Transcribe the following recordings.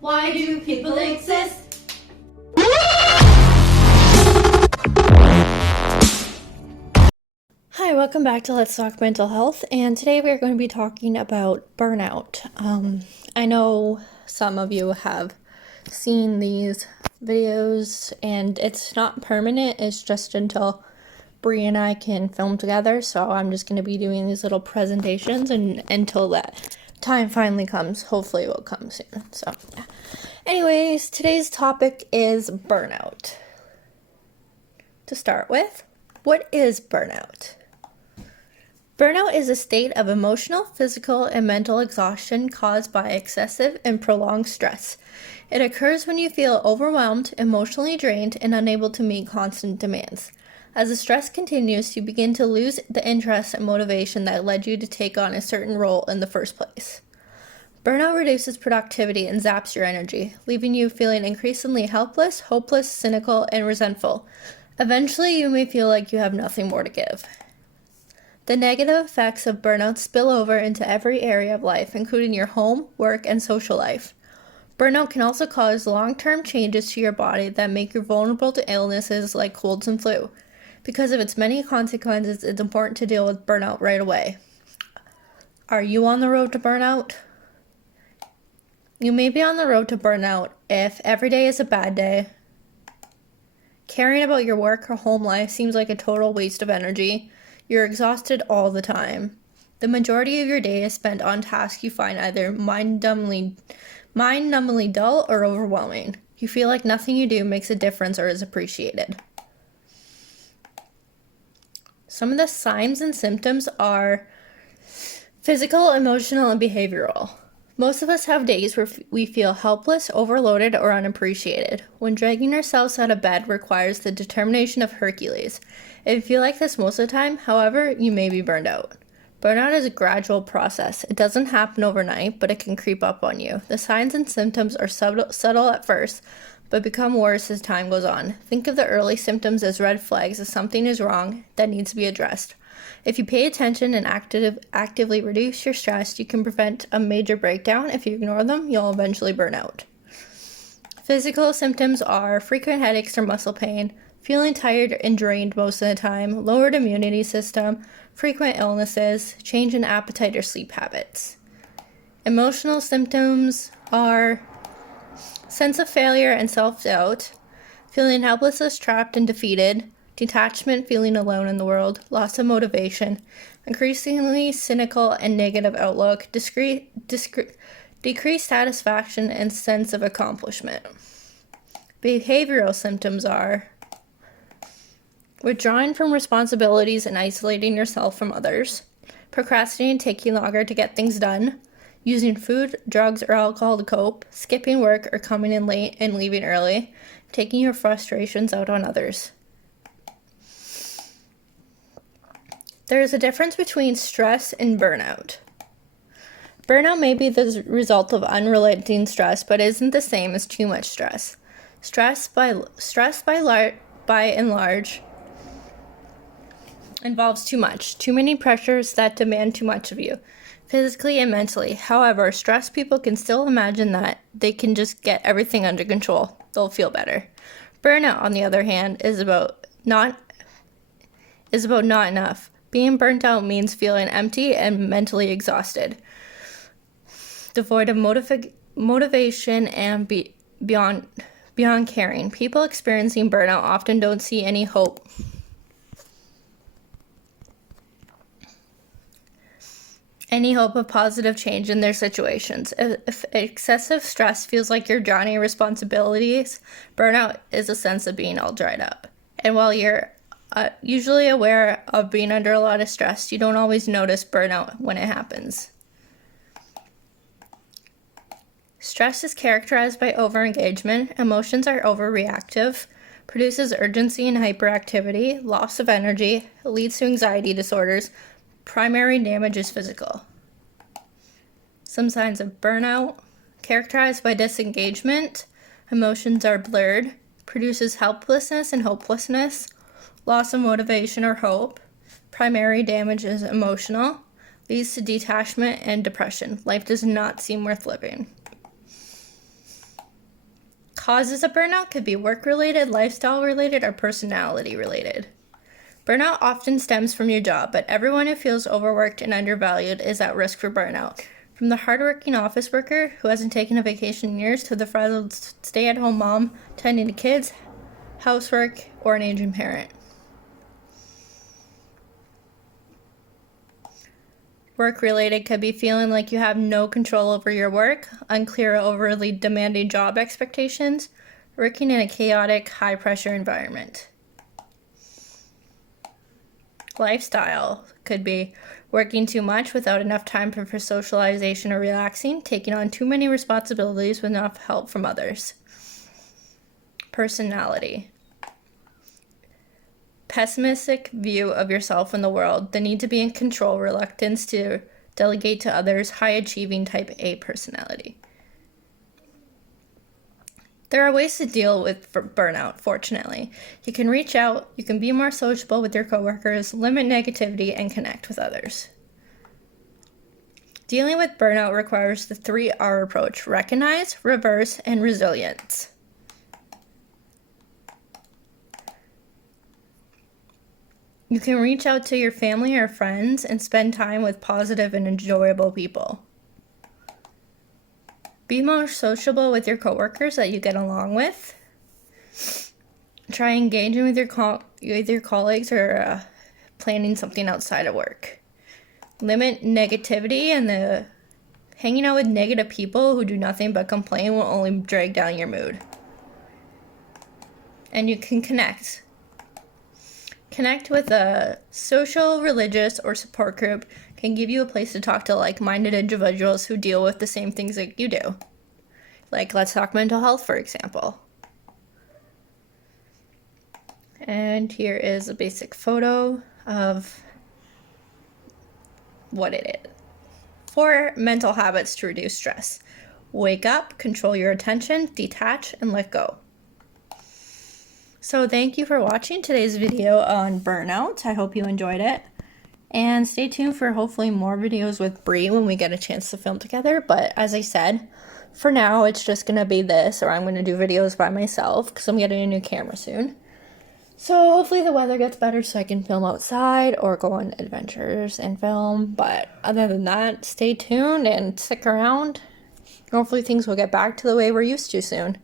Why do people exist? Hi, welcome back to Let's Talk Mental Health, and today we're going to be talking about burnout. I know some of you have seen these videos, and it's not permanent, it's just until Bree and I can film together, so I'm just going to be doing these little presentations and until that time finally comes. Hopefully it will come soon. So, yeah. Anyways, today's topic is burnout. To start with, what is burnout? Burnout is a state of emotional, physical, and mental exhaustion caused by excessive and prolonged stress. It occurs when you feel overwhelmed, emotionally drained, and unable to meet constant demands. As the stress continues, you begin to lose the interest and motivation that led you to take on a certain role in the first place. Burnout reduces productivity and zaps your energy, leaving you feeling increasingly helpless, hopeless, cynical, and resentful. Eventually, you may feel like you have nothing more to give. The negative effects of burnout spill over into every area of life, including your home, work, and social life. Burnout can also cause long-term changes to your body that make you vulnerable to illnesses like colds and flu. Because of its many consequences, it's important to deal with burnout right away. Are you on the road to burnout? You may be on the road to burnout if every day is a bad day, caring about your work or home life seems like a total waste of energy, you're exhausted all the time, the majority of your day is spent on tasks you find either mind-numbingly dull or overwhelming. You feel like nothing you do makes a difference or is appreciated. Some of the signs and symptoms are physical, emotional, and behavioral. Most of us have days where we feel helpless, overloaded, or unappreciated. When dragging ourselves out of bed requires the determination of Hercules. If you feel like this most of the time, however, you may be burned out. Burnout is a gradual process. It doesn't happen overnight, but it can creep up on you. The signs and symptoms are subtle at first, but become worse as time goes on. Think of the early symptoms as red flags as something is wrong that needs to be addressed. If you pay attention and actively reduce your stress, you can prevent a major breakdown. If you ignore them, you'll eventually burn out. Physical symptoms are frequent headaches or muscle pain, feeling tired and drained most of the time, lowered immunity system, frequent illnesses, change in appetite or sleep habits. Emotional symptoms are sense of failure and self-doubt, feeling helpless, trapped, and defeated, detachment, feeling alone in the world, loss of motivation, increasingly cynical and negative outlook, decreased satisfaction, and sense of accomplishment. Behavioral symptoms are withdrawing from responsibilities and isolating yourself from others, procrastinating, taking longer to get things done, using food, drugs, or alcohol to cope, skipping work or coming in late and leaving early, taking your frustrations out on others. There is a difference between stress and burnout. Burnout may be the result of unrelenting stress, but isn't the same as too much stress. Stress by and large involves too many pressures that demand too much of you, physically and mentally. However, stressed people can still imagine that they can just get everything under control. They'll feel better. Burnout, on the other hand, is about not enough. Being burnt out means feeling empty and mentally exhausted, devoid of motivation and beyond caring. People experiencing burnout often don't see any hope. Of positive change in their situations. If excessive stress feels like you're drowning in responsibilities, burnout is a sense of being all dried up. And while you're usually aware of being under a lot of stress, you don't always notice burnout when it happens. Stress is characterized by overengagement, emotions are overreactive, produces urgency and hyperactivity, loss of energy, leads to anxiety disorders. Primary damage is physical. Some signs of burnout: characterized by disengagement, emotions are blurred, produces helplessness and hopelessness, loss of motivation or hope. Primary damage is emotional, leads to detachment and depression. Life does not seem worth living. Causes of burnout could be work-related, lifestyle-related, or personality-related. Burnout often stems from your job, but everyone who feels overworked and undervalued is at risk for burnout. From the hardworking office worker who hasn't taken a vacation in years to the frazzled stay-at-home mom tending to kids, housework, or an aging parent. Work-related could be feeling like you have no control over your work, unclear or overly demanding job expectations, working in a chaotic, high-pressure environment. Lifestyle could be working too much without enough time for socialization or relaxing, taking on too many responsibilities with enough help from others. Personality. Pessimistic view of yourself and the world, the need to be in control, reluctance to delegate to others, high achieving type A personality. There are ways to deal with burnout, fortunately. You can reach out, you can be more sociable with your coworkers, limit negativity, and connect with others. Dealing with burnout requires the 3R approach: recognize, reverse, and resilience. You can reach out to your family or friends and spend time with positive and enjoyable people. Be more sociable with your coworkers that you get along with. Try engaging with your colleagues or planning something outside of work. Limit negativity, and hanging out with negative people who do nothing but complain will only drag down your mood. And you can connect. Connect with a social, religious, or support group can give you a place to talk to like-minded individuals who deal with the same things that you do. Like Let's Talk Mental Health, for example. And here is a basic photo of what it is. 4 mental habits to reduce stress. Wake up, control your attention, detach, and let go. So thank you for watching today's video on burnout. I hope you enjoyed it. And stay tuned for hopefully more videos with Bree when we get a chance to film together. But as I said, for now it's just going to be this, or I'm going to do videos by myself because I'm getting a new camera soon. So hopefully the weather gets better so I can film outside or go on adventures and film. But other than that, stay tuned and stick around. Hopefully things will get back to the way we're used to soon.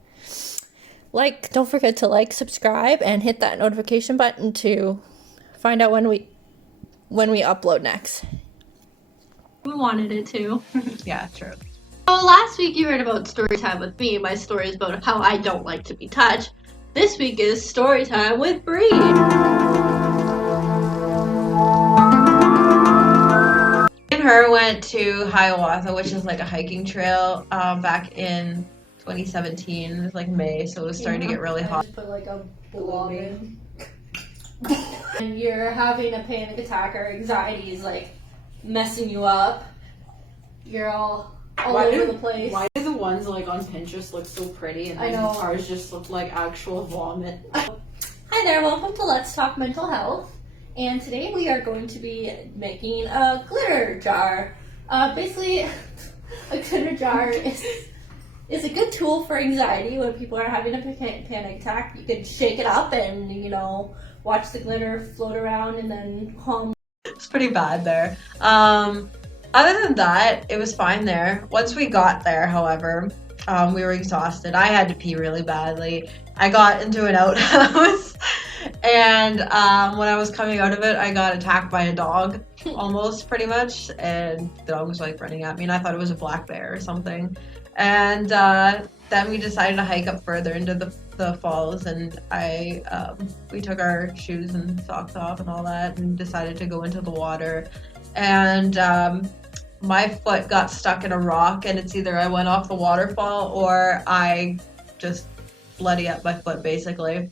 Don't forget to subscribe, and hit that notification button to find out when we upload next. We wanted it to. Yeah, true. So last week you heard about story time with me. My story is about how I don't like to be touched. This week is story time with Bree. And her went to Hiawatha, which is like a hiking trail, back in 2017. It was like May, so it was starting to get really hot. Just put a blob in. And you're having a panic attack or anxiety is messing you up. You're all over the place. Why do the ones on Pinterest look so pretty and I then know. ours just look like actual vomit? Hi there, welcome to Let's Talk Mental Health. And today we are going to be making a glitter jar. Basically, a glitter jar is a good tool for anxiety when people are having a panic attack. You can shake it up and, watch the glitter float around and then calm. It's pretty bad there. Other than that, it was fine there. Once we got there, however, we were exhausted. I had to pee really badly. I got into an outhouse, and when I was coming out of it, I got attacked by a dog, almost, pretty much, and the dog was running at me, and I thought it was a black bear or something. And then we decided to hike up further into the falls, and we took our shoes and socks off and all that, and decided to go into the water. And my foot got stuck in a rock, and it's either I went off the waterfall or I just bloody up my foot, basically.